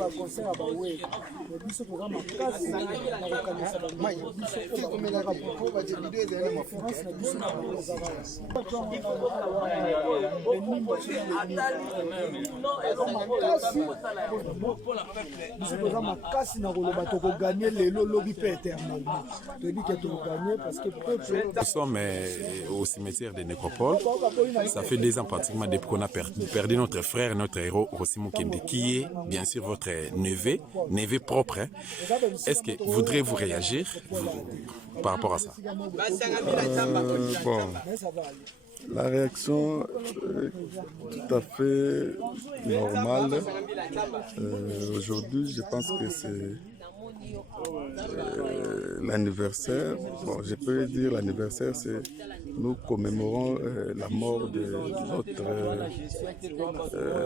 Nous sommes au cimetière de Nécropole. Ça fait 2 ans pratiquement depuis qu'on a perdu notre frère, notre héros Rossi Mukendi, qui est bien sûr votre neveu propre. Hein. Est-ce que voudrez-vous réagir par rapport à ça? Bon, la réaction est tout à fait normale. Aujourd'hui, je pense que c'est l'anniversaire. Bon, je peux dire l'anniversaire, c'est nous commémorons la mort de notre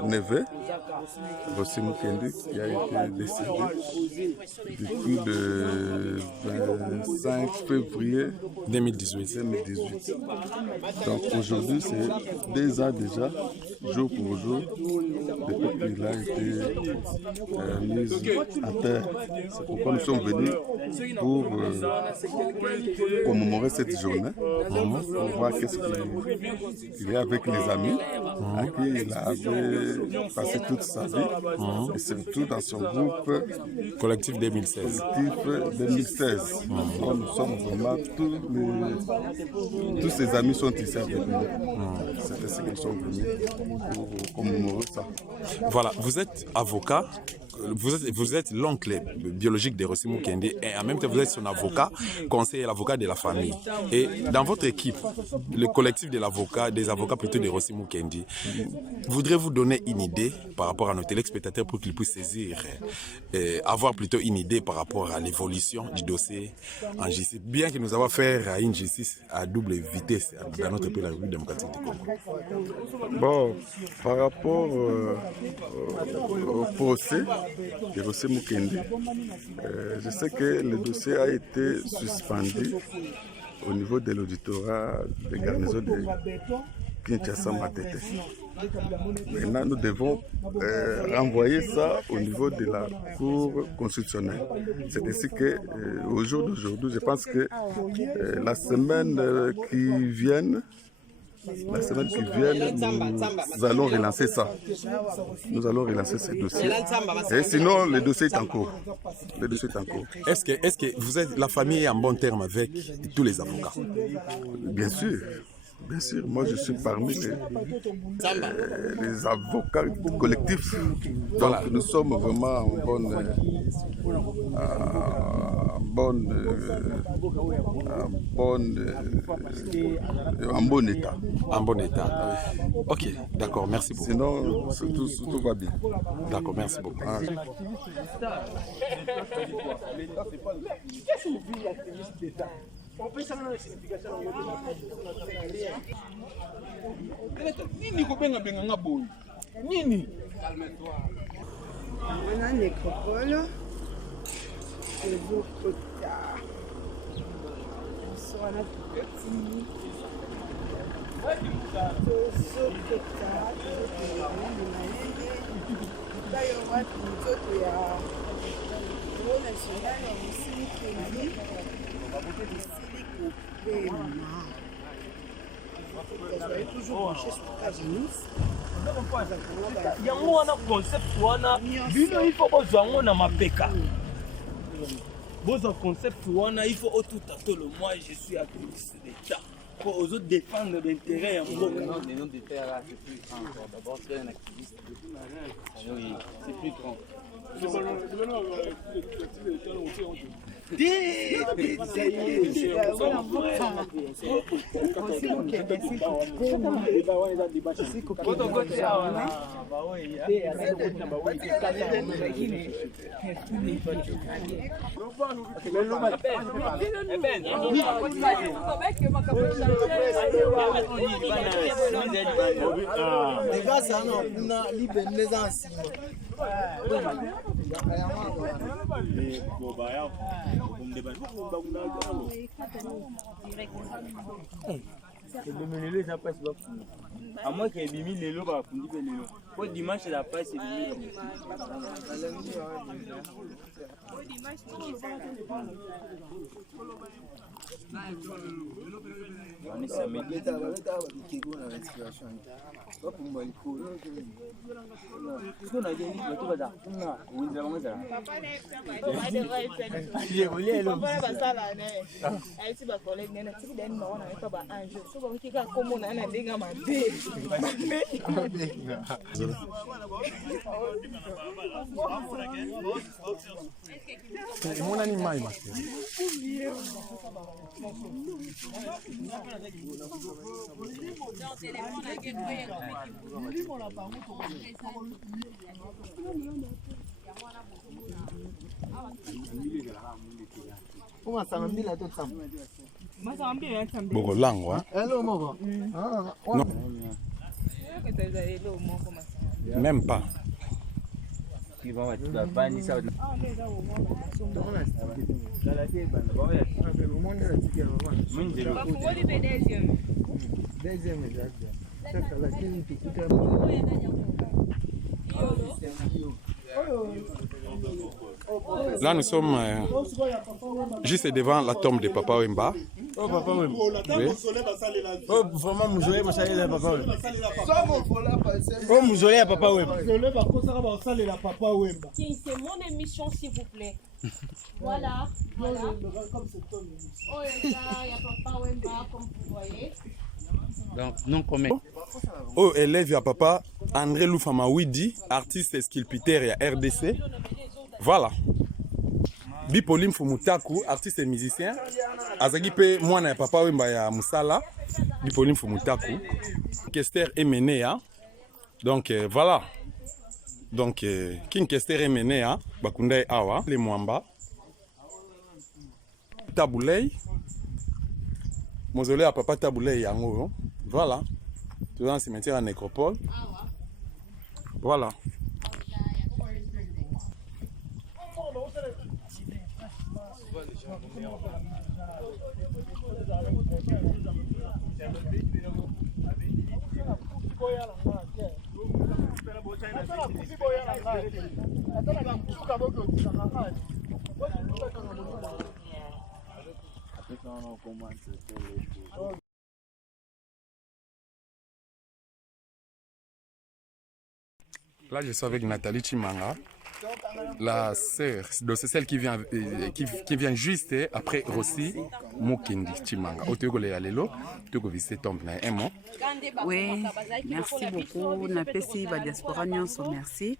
neveu, Rossi Mukendi, qui a été décédé depuis le 25 février 2018. Donc aujourd'hui, c'est 2 ans déjà, jour pour jour, depuis qu'il a été mis à terre. C'est pourquoi nous sommes venus pour commémorer cette journée, pour voir qu'est-ce qu'il y a avec les amis à qui il avait passé toute sa vie, et surtout dans son groupe Collectif 2016. Donc, nous sommes vraiment tous ces amis sont ici avec nous. C'est ainsi qu'ils sont venus pour commémorer ça. Voilà, vous êtes avocat. Vous êtes l'oncle biologique de Rossi Mukendi et en même temps vous êtes son avocat, conseiller, l'avocat de la famille. Et dans votre équipe, le collectif des avocats plutôt de Rossi Mukendi, voudrez-vous donner une idée par rapport à nos téléspectateurs pour qu'ils puissent saisir, avoir plutôt une idée par rapport à l'évolution du dossier en justice, bien que nous avons affaire à une justice à double vitesse dans notre pays, la République démocratique du Congo? Bon, par rapport au procès de Rossi Mukendi, je sais que le dossier a été suspendu au niveau de l'auditorat de garnison de Kinshasa Matete. Maintenant, nous devons renvoyer ça au niveau de la Cour constitutionnelle. C'est ainsi qu'au jour d'aujourd'hui, je pense que la semaine qui vient, nous allons relancer ça. Nous allons relancer ce dossier. Et sinon, le dossier est en cours. Est-ce que vous êtes, la famille est en bon terme avec tous les avocats? Bien sûr. Bien sûr, moi je suis parmi les avocats collectifs. Donc nous sommes vraiment en bon état. En bon état. Ok, d'accord, merci beaucoup. Sinon, tout va bien. D'accord, merci beaucoup. Ah. On peut s'en aller explication Nini kobenga benga boy. Nini? Calme-toi. On a Nécropole. Le Bokota. On sera là petit. Toujours branché sur Cagenis. Il y a un concept, il faut que na mapeka. Bon concept, il faut tout à tout le moi je suis activiste d'État. Pour aux autres défendre l'intérêt en bloc. Non, de faire c'est plus grand. D'abord, c'est un activiste. Oui, c'est plus grand. À moins qu'il y ait 10 000 lélos, Pour dimanche, c'est la presse, c'est venu. On est samedi. Boko lango, hein? Non. Même pas. Là, nous sommes juste devant la tombe de Papa Wemba. Oh, Papa Wemba. Oui. Oh, vraiment, Mouzoé, Papa Wemba. Oh, Mouzoé, Papa Wemba. C'est mon émission, s'il vous plaît. Voilà. Oh, il y a Papa Wemba, comme vous voyez. Donc, non commun. Oh, élève à Papa André Loufama Widi, artiste sculpteur à RDC. Voilà. Bipolim Fumutaku, artiste et musicien. Azagi pe mwana ya Papa Wemba ya Musala. Bipolim Fumutaku. Kester Emenea. Donc voilà. Donc King Kester Emenea, Bakunda Awa, les Mwamba. Taboulay. Mausolée à Papa Taboulay Yango. Voilà. Tout dans le cimetière à Nécropole. Voilà. Là, je suis avec Nathalie Chimanga, la sœur, c'est celle qui vient juste après Rossi Mukendi Chimanga. Oui, merci beaucoup. Napesi ba diaspora nyonso merci.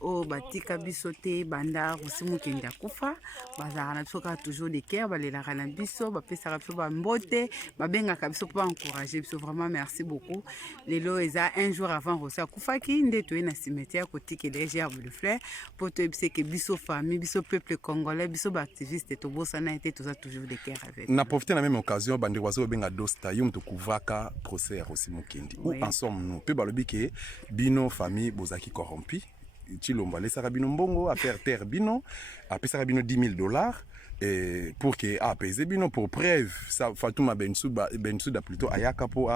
O batika biso te banda Rossi Mukendi akufa. Bazara na biso toujours de cœur, balelaka na biso, bapesaka biso ba mbote, babengaka biso pour encourager biso. Vraiment merci beaucoup. Lelo eza un jour avant Rossi akufaki nde toye na cimetière kotike les gerbes de fleurs pour te dire que biso famille, biso peuple congolais, biso activiste to bosana été tous toujours de cœur avec. Na profité na même occasion bande wazo benga dosta yum to kuvaka procès Rossi Mukendi. Où en sommes-nous? Pe balobi ke bino famille bozaki corrompi. Chilomba lesaka bino mbongo affaire terre bino apesaka bino $10,000 et pour que apaiser bino pour preuve ça Fatouma Bensouda plutôt ayaka pour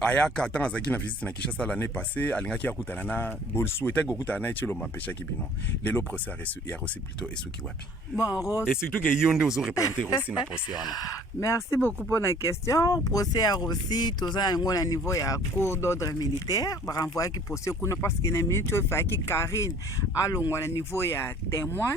ayaka tant azaki na visite na Kinshasa l'année passée alingaki akutana na bolsu eta kokutana na Chilomba peshaki bino lelo procès a reçu plutôt esuki wapi bon et surtout que yonde ozo représenter aussi na procès wana. Merci beaucoup pour la question. Procès a reçu toza ngo na niveau ya cour d'ordre militaire ba renvoyer ki procès kuna parce que na minute fa ki Karine alongwa na niveau ya témoin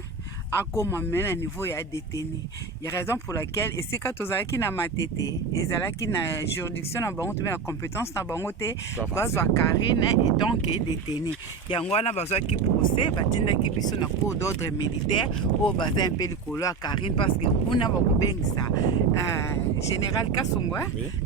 à comme à niveau ya détenu. Il y a raison pour laquelle et c'est quand toza ki na matete ezala ki na juridiction na bango te na compétence na bango te bazwa Karine et donc détenu. Yango na bazwa ki procès batinda ki biso na cour d'ordre militaire au bazin un peu likolo à Karine parce que kuna ba ko bengisa général Kasongo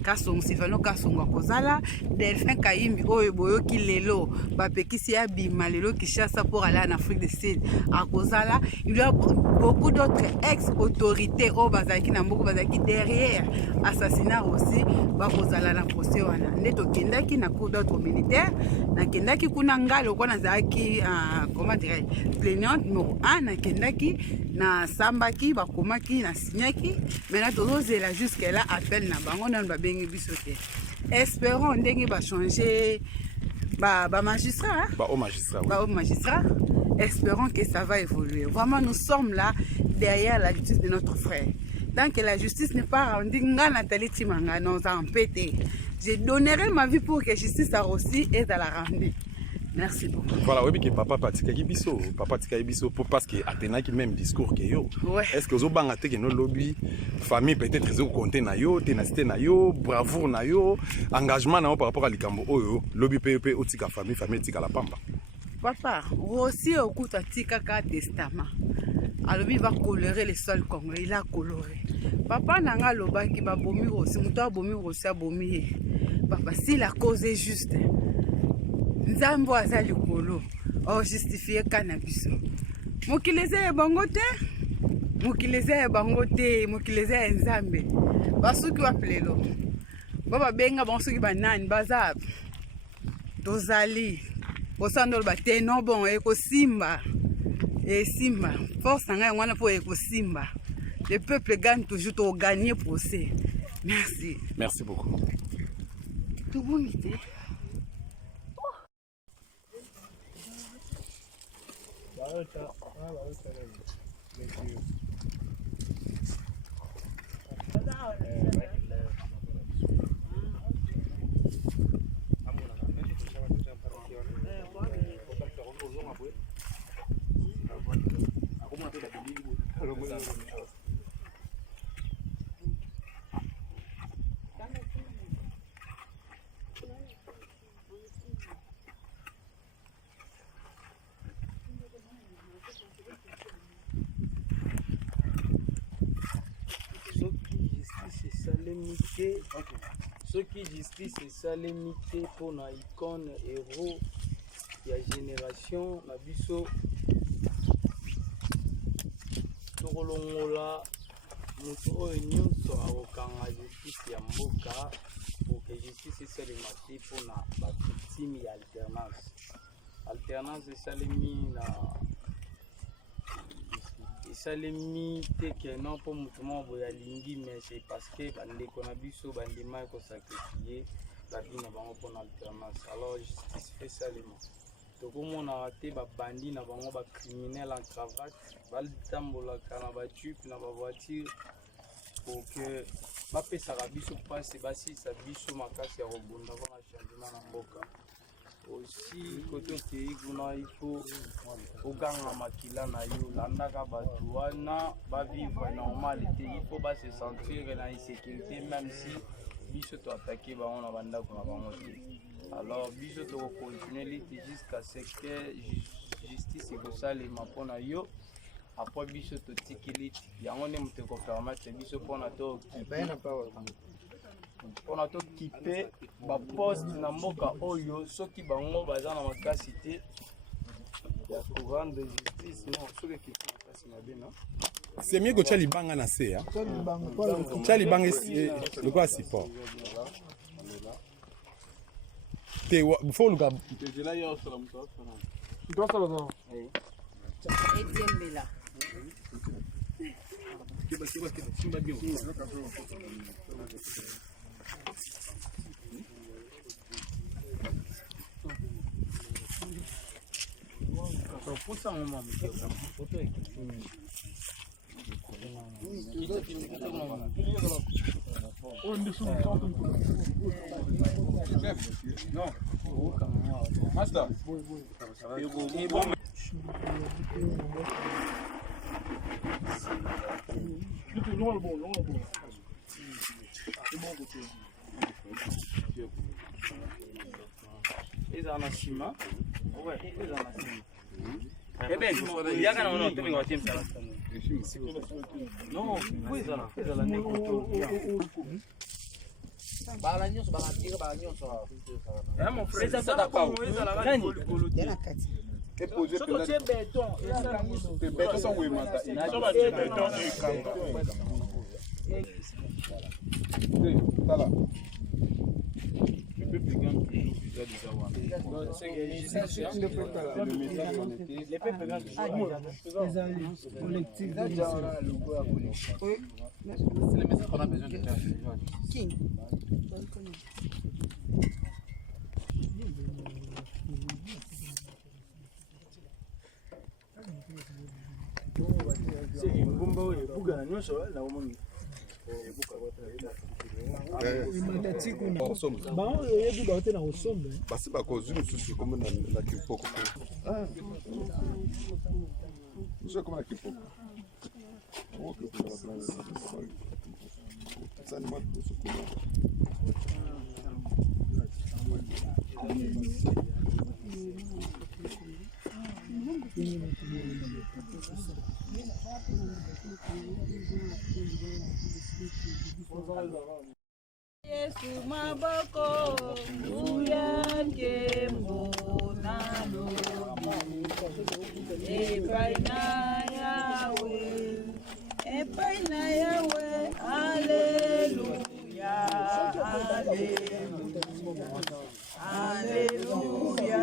Kasongo Sivano Kasongo kozala Delphin Kayimbi oyo boyoki lelo bapekisi ya bima lelo Kinshasa pour aller en Afrique du Sud à kozala. Il y a beaucoup d'autres ex-autorités au bazaki na mboko bazaki derrière assassinat aussi ba kozala na procès wana neto kendaki na cour d'ordre militaire na kendaki kuna ngalo kwa na zaki comment dire plaignante no na kendaki na sambaki ba komaki na signaki maintenant tozozela jusqu'à là appel na bango na ba bengi biso te espérons ndenge ba changer magistrat. Au magistrat, oui. Au magistrat. Espérons que ça va évoluer. Vraiment, nous sommes là derrière la justice de notre frère. Tant que la justice n'est pas rendue, Nathalie Timanga nous a empêté. Je donnerai ma vie pour que la justice a aussi aide à la rendre. Merci beaucoup. Voilà, oui, que papa Patika Ibiso, parce que Athéna qui même discours que yo. Ouais. Est-ce que vous avez que nos lobby, famille peut-être ils ont compté na yo, ténacité na yo, bravoure na yo, engagement na yo par rapport à l'Ikambo oyo, lobby PEP otika famille tika la pamba. Papa, aussi au coup tika ka testament. Alors il va colorer le sol congolais, il a coloré. Papa nanga loba ki ba bomi aussi, muto bomi aussi bomi. Papa, si la cause est juste, Nzambo aza likolo, o justifier cannabis. Mokileze bangote, mokileze bangote, mokileze nzambe. Basuki wa plelo. Baba benga bansuki banani bazab. Dozali. Bosando ba te no bon eko simba. Et Simba, force à ngana pour Simba. Le peuple gagne toujours au gagner procès. Merci. Merci beaucoup. Tout bon idée. Ce qui justice et salémité pour la icône héros ya génération na biso tokolongola moto oyo nyonso akokanga justice ya mboka pour que justice esalema te mpona bavictime ya alternance esalemi te ke non mpo moto moko boye alingi mais c'est parce que bandeko na biso bandima ekosakrifie babi na bango mpona alternance. Alors justice fe salema tokomonaka te babandi na bango bacriminel en cravate batambolaka na bajupe na bavoiture pour que bapesaka biso mpasi basilisa biso makasi ya kobunda mpona changement na mboka. Aussi côté okei kuna ifo oganga makila na yo landaka bato wana bavivre normal te ifo base sentir na insécurité même si biso toatake bango na bandako na bango te. Alors biso tokocontinue liti jusqu'à ce que justice ekosalema mpona yo après biso totiki liti yango nde moto ekopermettre biso mpona mpona tokipe baposte na mboka oyo soki bango baza na makasi te ya courant de justice non soki ekipe makasi na bino. C'est mieux que tu as les bangs à C. Tu as les bangs le quoi support. Il faut le gars. Non. Master. Ils en ont ciment. Ouais, ils en ont ciment. Eh bien, il y a quand même un peu de temps. Non, oui, ils en ont. Balanyoso balantika balanyoso. Eh mon frère, ça t'a pas. Il y a la carte. Et poser peut-être béton. béton sans oui mata. Voilà. Le peuple gagne toujours visa des avoirs. Les peuples gagnent toujours. C'est le message qu'on a besoin de faire. King. basi bakozwi mosusu komo na kipoko mosusu komo na kipoko Yesu maboko uyake mbona epai na yawe haleluya haleluya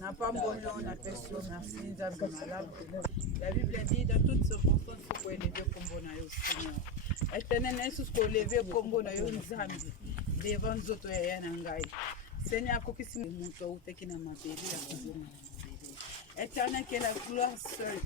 na pambolo na peso merci nzambe malamu. La Bible dit dans toutes circonstances il faut élever kombo na yo Seigneur. Éternel na Yesu ko lever kombo na yo nzambe devant nzoto ya yana ngai. Seigneur akokisi moto uteki na mabeli ya kuzoma. Éternel que la gloire seule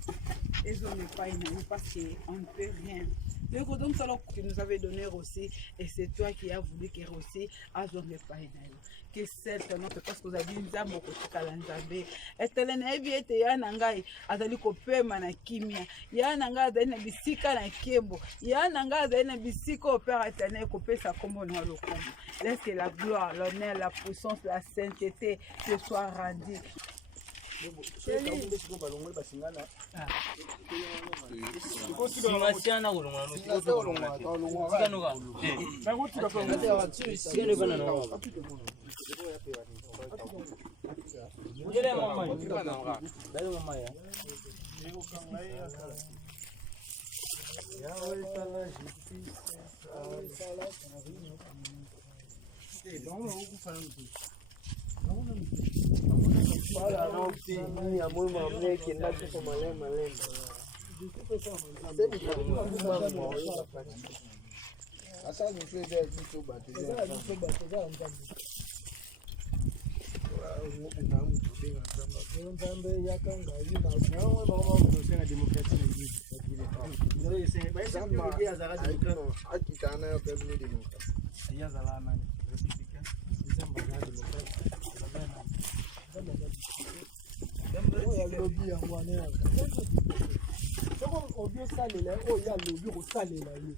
et on n'est pas inanimé parce qu'on ne peut rien. Le donc que nous avait donné aussi et c'est toi qui as voulu que aussi azon n'est pas inanimé. Que certainement parce que vous avez dit nzambo kotika la nzambe. Éternel na vie ete ya nangai azali kopema na kimia. Ya nangai azali na bisika na kembo. Ya nangai azali na bisika au Père éternel kopesa kombo na lokombo. Laisse que la gloire, l'honneur, la puissance, la sainteté te soient rendues.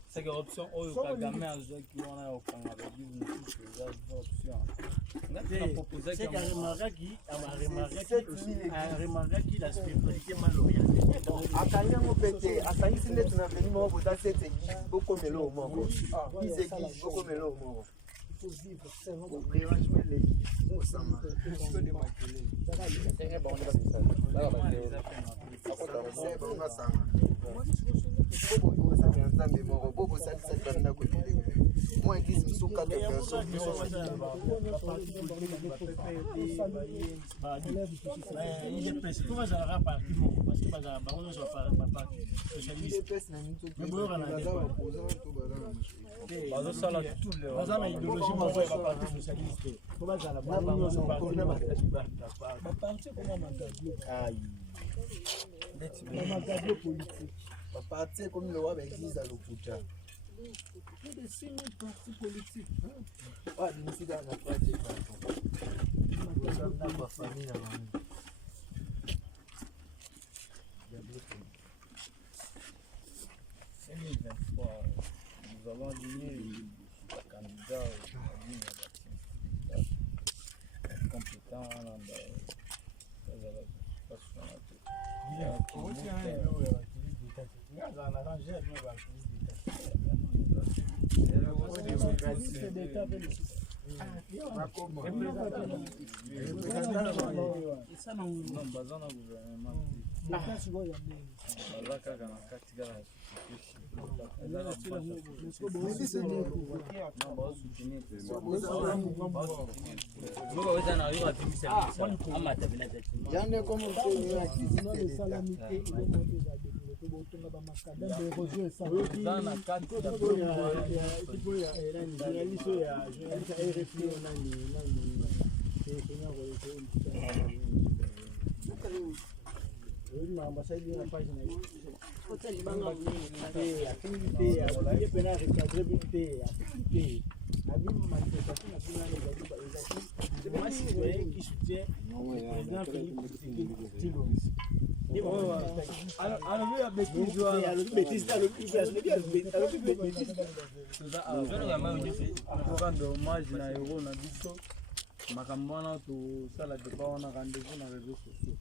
C'est que option oyo kagame azwaki wana okanga babibu mosusu eza option ngati na proposaki remarquaki la spiritualité mal orientée akangi yango mpe te asangisi nde tunaveni moko koza sete bokomela oyo moko izeki bokomela oyo moko nzambe moko bo bosalisaka ndako ebele moi église biso 4 personnes bazosala tout le baza na idéologie moko ya baparti socialiste po bazala bango nyonso baparti koma magabio politique baparti ekomi lowa baeglise ya lokuta adimisika na pate ndako ya famille na bango nous avons dit candidat compétent makambo wana tosala debat wana rendez-vous na réseaux sociaux.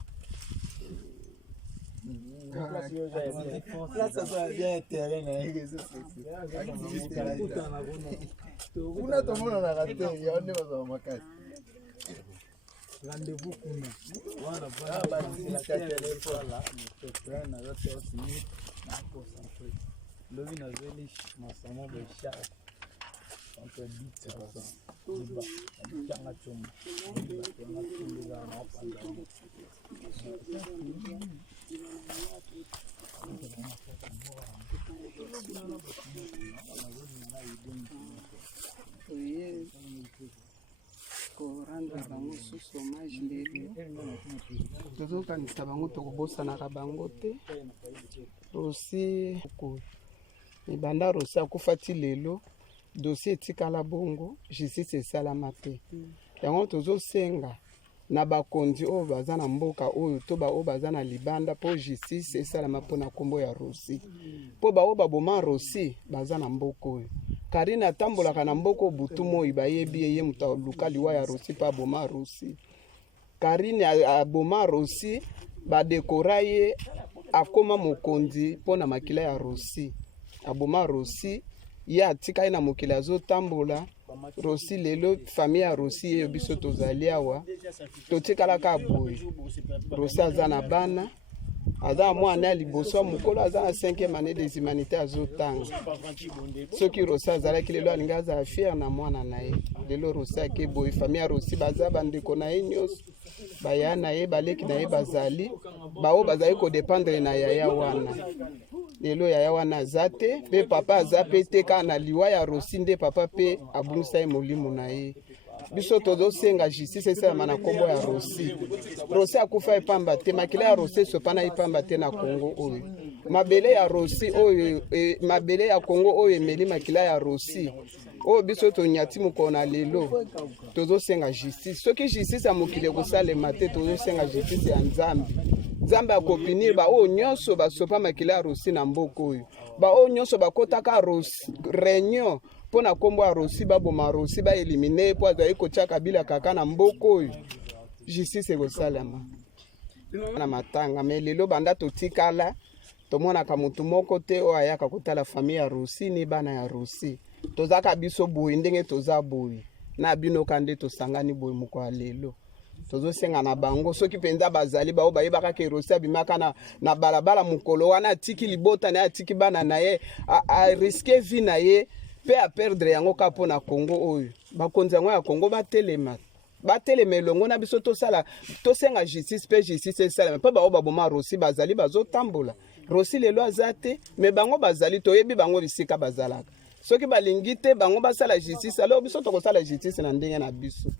Là, ça soit bien terrain dans les réseaux sociaux. On a tout le monde en a raté, il y a un niveau de casse. Rendez-vous kuna. Wana voilà ba la téléphone là, c'est plein na la aussi na concentré. Le vin a zeli masamo be charge. On peut dire ça. Diba, changa chuma. Changa chuma na panda. koranda bango susu hommage lelo tozokanisa bango tokobosanaka bango te rosi ebanda rosi akufa ti lelo dossier etikala bongo justice esalama te yango tozosenga na bakonzi oyo baza na mboka oyo to baoyo baza na libanda mpo justice esalama mpona nkombo ya rosi mpo baoyo baboma rosi baza na mboka oyo Karine atambolaka na mboko butu moi bayebi eye muta luka liwa ya rosi pa boma rosi. Karine aboma rosi badekora ye akoma mokonzi pona makila ya rosi. Aboma rosi ye atika ye na mokili azotambola rosi lelo famille ya rosi ye biso tozali awa totikalaka boye. Rosi aza na bana aza mwana ya liboso mukolo aza na 5e année des humanités azotanga soki rosi azalaki lelo alingi aza fier na mwana na ye lelo rosi ake boye famille ya rosi baza bandeko na ye nyonso baya na ye baleki na ye bazali baoyo bazali kodependre na yaya wana lelo yaya wana aza te mpe papa aza mpe te kaka na liwa ya rosi nde papa mpe abungisa ye molimo na ye biso tozosenga justice esalama na nkombo ya rosi rosi akufa epamba te makila ya rosi esopana epamba te na kongo oyo mabele ya rosi oyo mabele ya kongo oyo emeli makila ya rosi oyo biso tonyati mokolo na lelo tozosenga justice soki justice ya mokili ekosalema te tozosenga justice ya nzambe nzambe akopinir baoyo nyonso basopa makila ya rosi na mboka oyo baoyo nyonso bakotaka réunion pona kombo ya rosi baboma rosi baelimine po azali kotia kabila kaka na mboka oyo justice ekosalema na matanga me lelo banda totikala tomonaka motu moko te oyo ayaka kotala famille ya rosi ni bana ya rosi tozaka biso boye ndenge toza boye na bino kande tosangani boye moko ya lelo tozosenga na bango soki penza bazali bao bayebaka ke rosi abimaka na balabala mokolo wana atiki libota na atiki bana na ye a riske vie na ye pe a perdre yango ka pona Congo oyo bakonzi yango ya Congo batelema elongo na biso tosala tosenga justice pe justice esalema mpe bao baboma rosi bazali bazotambola rosi lelo aza te me bango bazali toyebi bango bisika bazalaka soki balingi te bango basala justice alors biso tokosala justice na ndenge na biso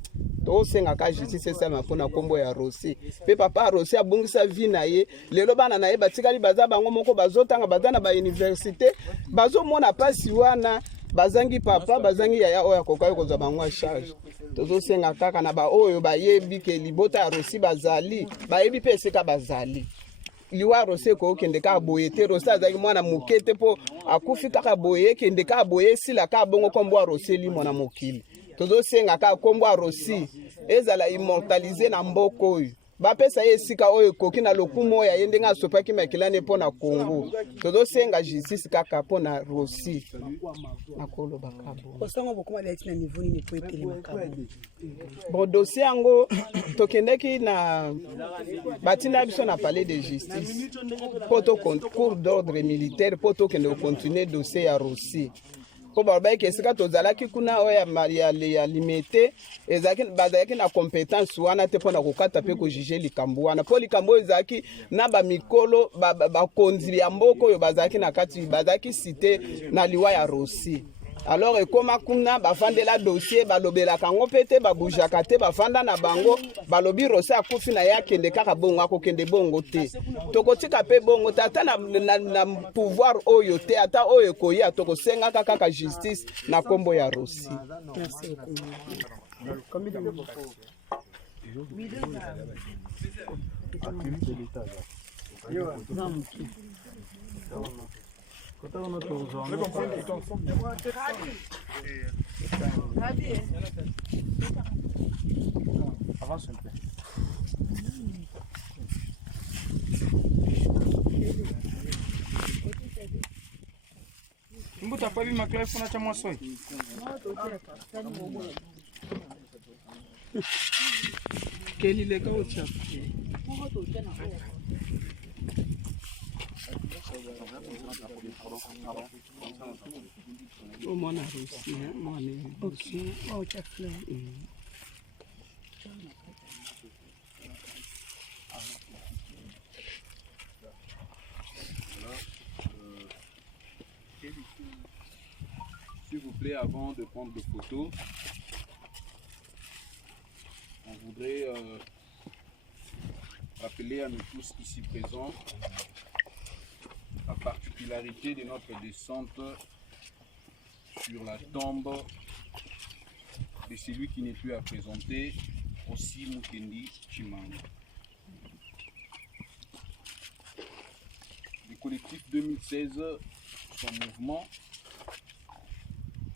tosenga ka justice esalema mpona nkombo ya rosi mpe papa rosi abungisa vie na ye lelo bana na ye batikali baza bango moko bazotanga baza na bauniversité bazomona pasi wana bazangi papa bazangi yaya oyo akokai kozwa bango a charge tozosenga kaka na baoyo bayebi ke libota ya rosi bazali bayebi mpe esika bazali liwa rosi ekokende kaka boye te rosi azalaki mwana moke te mpo akufi kaka boye ekende kaka boye esila kaka bongo nkombo ya rosi elimo na mokili tozosenga kaka nkombo ya rosi ezala immortalize na mboka oyo bapesa ye esika oyo ekoki na lokumu oyo aye ndenge asopaki makilani mpo na Congo tozosenga justice kaka mpo na rosi nakoloba bon dossier yango tokendeki na batinda biso na palais de justice mpo cour d'ordre militaire mpo tokende kocontinue dossier ya rosi po balobaki esika tozalaki kuna oyo ya limete bazalaki na compétence wana te mpona kokata mpe kojuge likambo wana mpo likambo oyo ezalaki na bamikolo bakonzi ya mboka oyo bazalaki na kati bazalaki cité na liwa ya rosi alors ekoma kuna bafandela dossier balobelaka yango mpe te babujaka te bafanda na bango balobi Rossi akufi na ye akende kaka bongo akokende bongo te tokotika mpe bongo te ata na pouvoir oyo te ata oyo ekoya tokosengaka kaka justice na nkombo ya Rossi. Avance un peu. Mbuta kwa bima kwa ifuna cha mwasoi. Keni leka uchafu. Oh, mon Rossi, mon ok, oh, chaque S'il vous plaît, avant de prendre des photos, on voudrait rappeler à nous tous ici présents la particularité de notre descente sur la tombe de celui qui n'est plus à présenter, Rossi Mukendi Tshimanga. Le collectif 2016, son mouvement,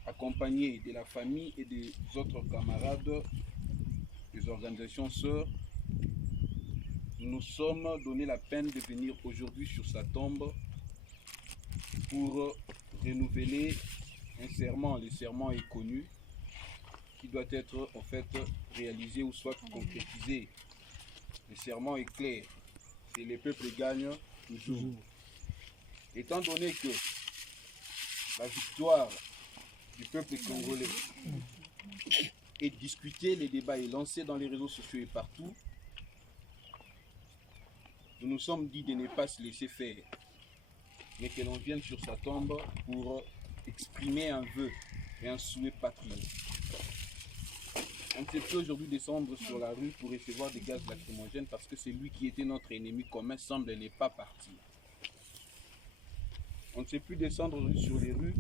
accompagné de la famille et des autres camarades des organisations sœurs, nous nous sommes donné la peine de venir aujourd'hui sur sa tombe pour renouveler un serment. Le serment est connu, qui doit être en fait réalisé ou soit concrétisé. Le serment est clair, c'est le peuple gagne toujours. Étant donné que la victoire du peuple congolais est discutée, les débats est lancé dans les réseaux sociaux et partout, nous nous sommes dit de ne pas se laisser faire, mais que l'on vienne sur sa tombe pour exprimer un vœu et un souhait patriotique. On ne sait plus aujourd'hui descendre sur la rue pour recevoir des gaz lacrymogènes parce que celui qui était notre ennemi commun semble ne pas partir. On ne sait plus descendre aujourd'hui sur les rues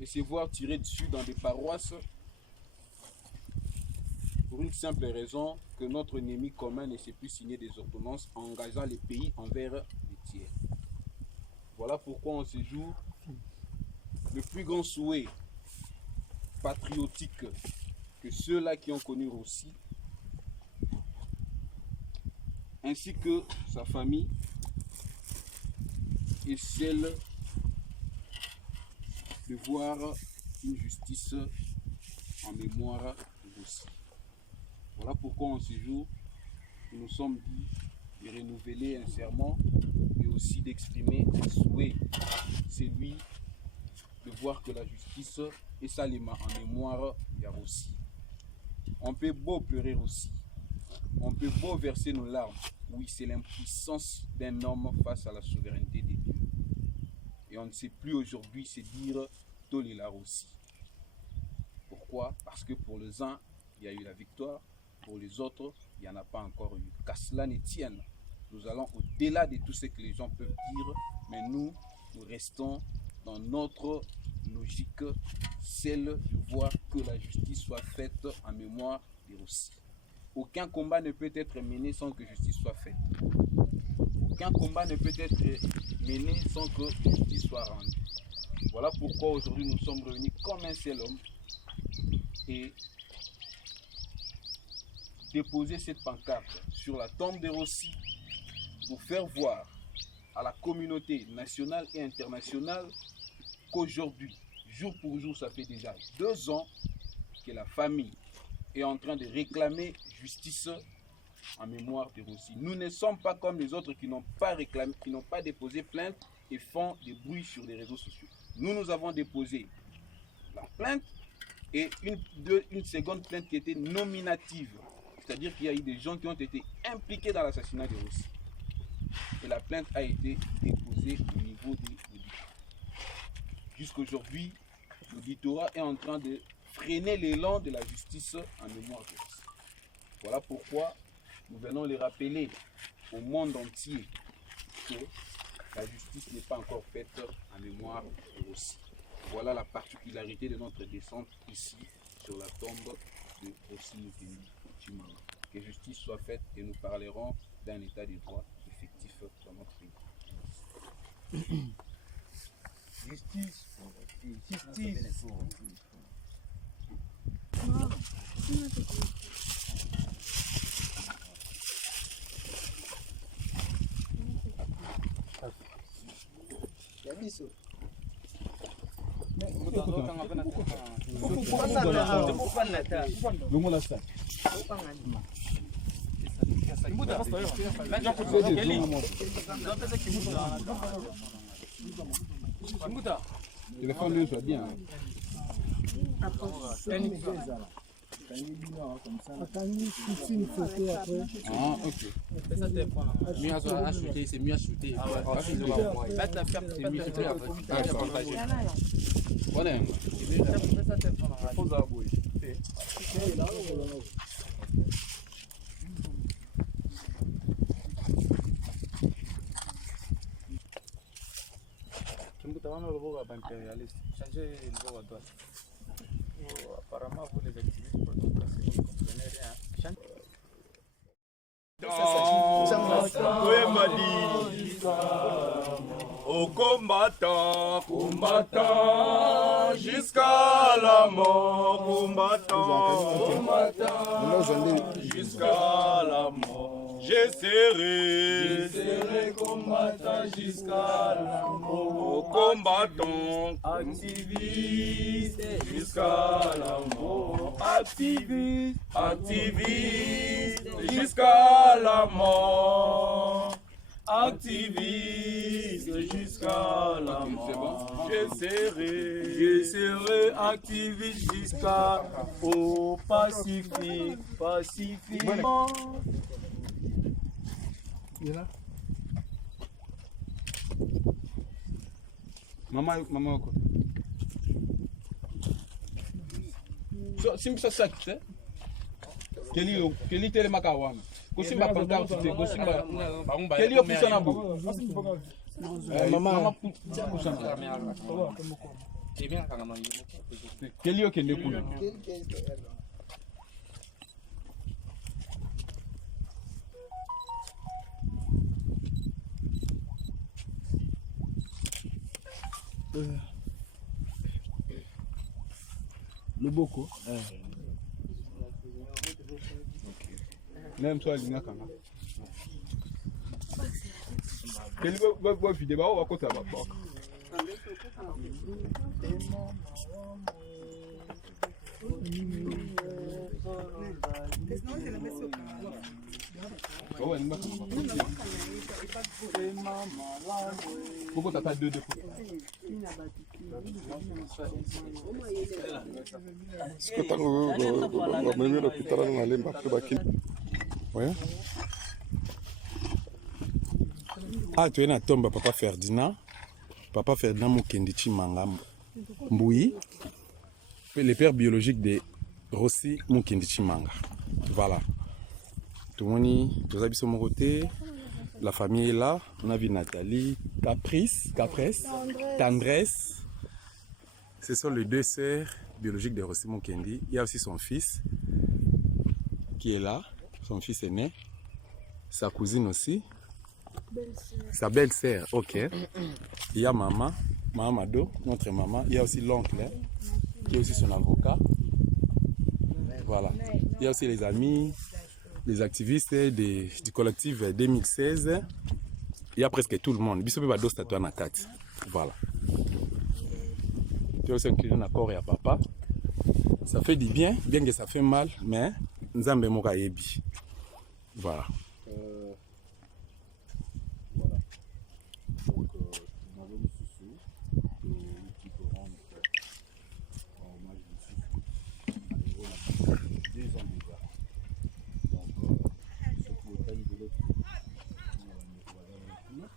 et se voir tirer dessus dans des paroisses pour une simple raison que notre ennemi commun ne sait plus signer des ordonnances engageant les pays envers les tiers. Voilà pourquoi en ce jour, le plus grand souhait patriotique que ceux-là qui ont connu Rossi, ainsi que sa famille, et celle de voir une justice en mémoire de Rossi. Voilà pourquoi en ce jour, nous nous sommes dit de renouveler un serment et aussi d'exprimer un souhait, c'est lui de voir que la justice est salement en mémoire de Rossi. On peut beau pleurer aussi, on peut beau verser nos larmes, oui c'est l'impuissance d'un homme face à la souveraineté des dieux. Et on ne sait plus aujourd'hui se dire Tolela Rossi. Pourquoi? Parce que pour les uns, il y a eu la victoire, pour les autres, il n'y en a pas encore eu. Qu'à cela ne tienne, nous allons au-delà de tout ce que les gens peuvent dire, mais nous restons dans notre logique, celle de voir que la justice soit faite en mémoire de Rossi. Aucun combat ne peut être mené sans que justice soit faite. Aucun combat ne peut être mené sans que justice soit rendue. Voilà pourquoi aujourd'hui nous sommes réunis comme un seul homme et déposer cette pancarte sur la tombe de Rossi pour faire voir à la communauté nationale et internationale qu'aujourd'hui, jour pour jour, ça fait déjà 2 ans que la famille est en train de réclamer justice en mémoire de Rossi. Nous ne sommes pas comme les autres qui n'ont pas réclamé, qui n'ont pas déposé plainte et font des bruits sur les réseaux sociaux. Nous avons déposé la plainte et une seconde plainte qui était nominative. C'est-à-dire qu'il y a eu des gens qui ont été impliqués dans l'assassinat de Rossi. Et la plainte a été déposée au niveau des auditeurs. Jusqu'aujourd'hui, l'auditorat est en train de freiner l'élan de la justice en mémoire de Rossi. Voilà pourquoi nous venons les rappeler au monde entier que la justice n'est pas encore faite en mémoire de Rossi. Voilà la particularité de notre descente ici sur la tombe de Rossi Mukendi Tshimanga. Que justice soit faite et nous parlerons d'un état de droit effectif dans notre pays. Justice. Justice. Yabiso. Téléphone lui soit bien. Ah, ok. Mieux à shooter, c'est mieux à shooter. C'est mieux à shooter après. Impérialiste. Changer le logo à droite. Apparemment, vous les activistes pour vous casser, vous ne comprenez rien. Aux combattants, combattants, jusqu'à la mort, combattants, combattants, jusqu'à la mort. J'essaierai, combattant jusqu'à la mort, combattants, activistes, jusqu'à la mort, activistes, activistes, jusqu'à la mort. Activiste jusqu'à la mort. Je serai activiste jusqu'au Pacifique. Pacifique. Maman, quoi? Simba ça tu sais? Quel est le makawana? Kosimba pancarte te kosimba. Quel est option na bu? Maman poussa. Quel est kende kuna? Loboko. Même toi, il n'y a qu'un. Quel est vidéo ou à côté de la porte? Pourquoi tu n'as pas deux de coups? Est-ce que tu as même l'hôpital dans la limbe Ouais. Ah, tu es na tombe Papa Ferdinand Mukendi Tshimanga Mbuyi, le père biologique de Rossi Mukendi Tshimanga. Voilà. Tout le monde, tous les habits côté, la famille est là. On a vu Nathalie, Caprice, Tendresse. Ce sont les deux sœurs biologiques de Rossi Mukendi. Il y a aussi son fils qui est là. Son fils est né, sa cousine aussi, sa belle-sœur, ok. Il y a maman Mado, notre maman. Il y a aussi l'oncle, qui est aussi son avocat. Voilà. Il y a aussi les amis, les activistes du collectif 2016. Il y a presque tout le monde. Voilà. Tu as aussi un client d'accord et à papa. Ça fait du bien, bien que ça fait mal, mais Nzambe moka yebi. Voilà. Voilà. Donc, nous avons le souci qui peut rendre hommage dessus. Malheureusement, 2 ans déjà. Donc, ce qui est taille de l'autre, nous voilà le retour.